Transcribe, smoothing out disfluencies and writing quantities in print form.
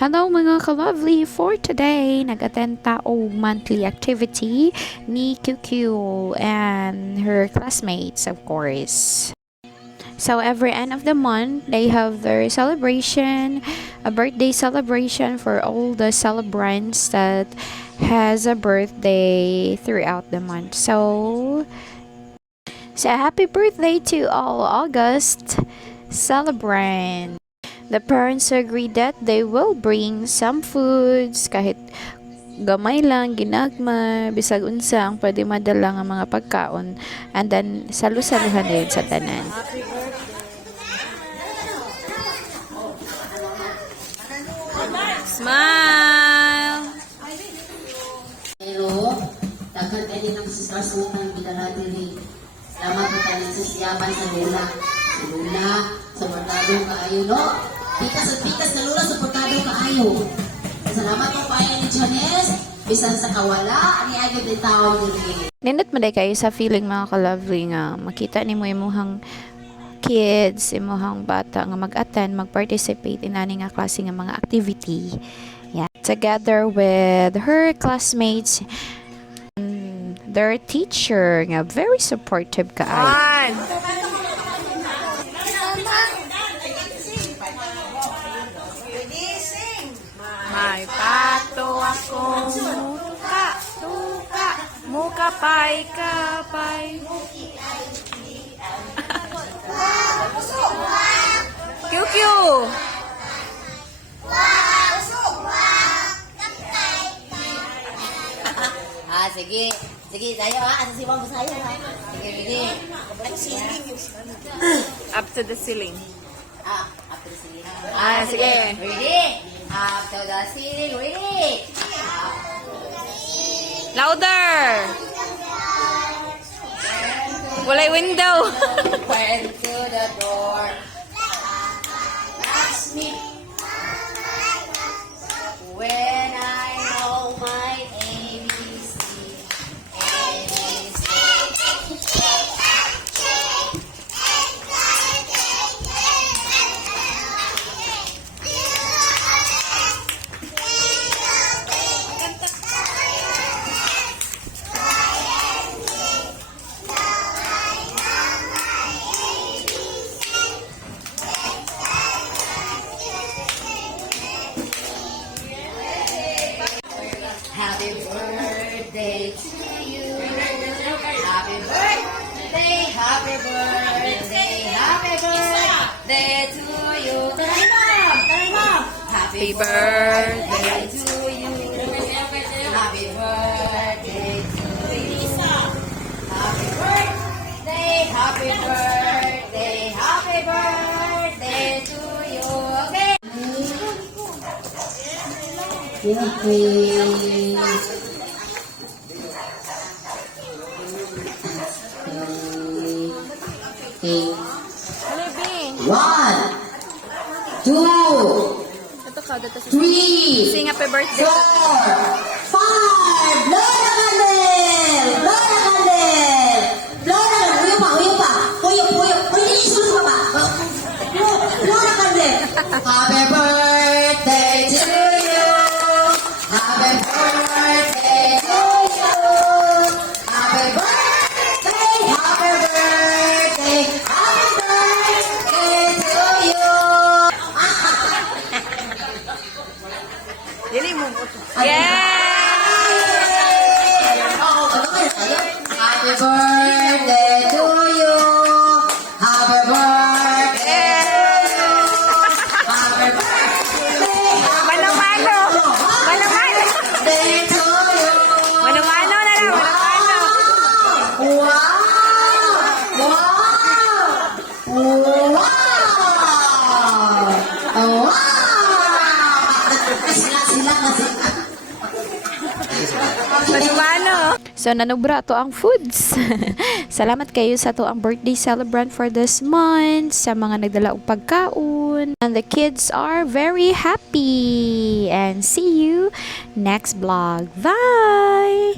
Hello mga ka-lovely! For today, nag-attend ta og monthly activity ni QQ and her classmates, of course. So every end of the month, they have their celebration, a birthday celebration for all the celebrants that has a birthday throughout the month. So happy birthday to all August celebrant. The parents agreed that they will bring some foods, kahit gamay lang, ginagma, bisag unsa ang pwede madala nga mga pagkaon, and then salu-saluhan din sa tanan. Smile! Pero, daghan kayo ng sisrasukan bidara diri. Salamat po tayo sa siyapan sa lula. Sa lula, sa portado kaayo, no? Pikas na lula sa portado kaayo. Salamat po pa ni Janice. Bisan sa kawala, ani agad din tao diri. Nindot man day kayo sa feeling mga ka-lovely nga makita nimo imuhang kids, imuhang bata nga mag-attend, mag-participate in ani nga klase nga mga activity. Yeah. Together with her classmates, their teacher nga very supportive kaayo. May pato akong tuka, kapay. QQ! Sige. Sige, tayo Asa si Wang sayo ha. Sige. Up to the ceiling. Up to the ceiling. Sige. Ready? Up to the ceiling. Ready? Louder! Walay window. Went to the door. Ask me when I know my ABC. Happy birthday to you. Happy birthday, happy birthday, happy birthday to you. Happy birthday to you. Happy birthday to you. Happy birthday, happy birthday, happy birthday to you. Okay. Okay. One, two, three, Sing happy birthday. 4, 5. Blow na candle! Blow na candle! Blow na candle! Huyo pa! Huyo! Huyo! Isus pa ba? Blow na candle! Happy birthday to you! Happy birthday to you! Happy birthday! Happy birthday! Happy birthday to you! Dili mo. Happy birthday to you. Happy birthday to you. Happy birthday. Mano-mano. Birthday to you. Mano-mano na lang. Mano-mano. Wow! Wow! Wow! Sila kasi. Mano-mano. So nanubra to ang foods. Salamat kayo sa to ang birthday celebrant for this month, sa mga nagdala og pagkaon. And the kids are very happy. And see you next vlog. Bye!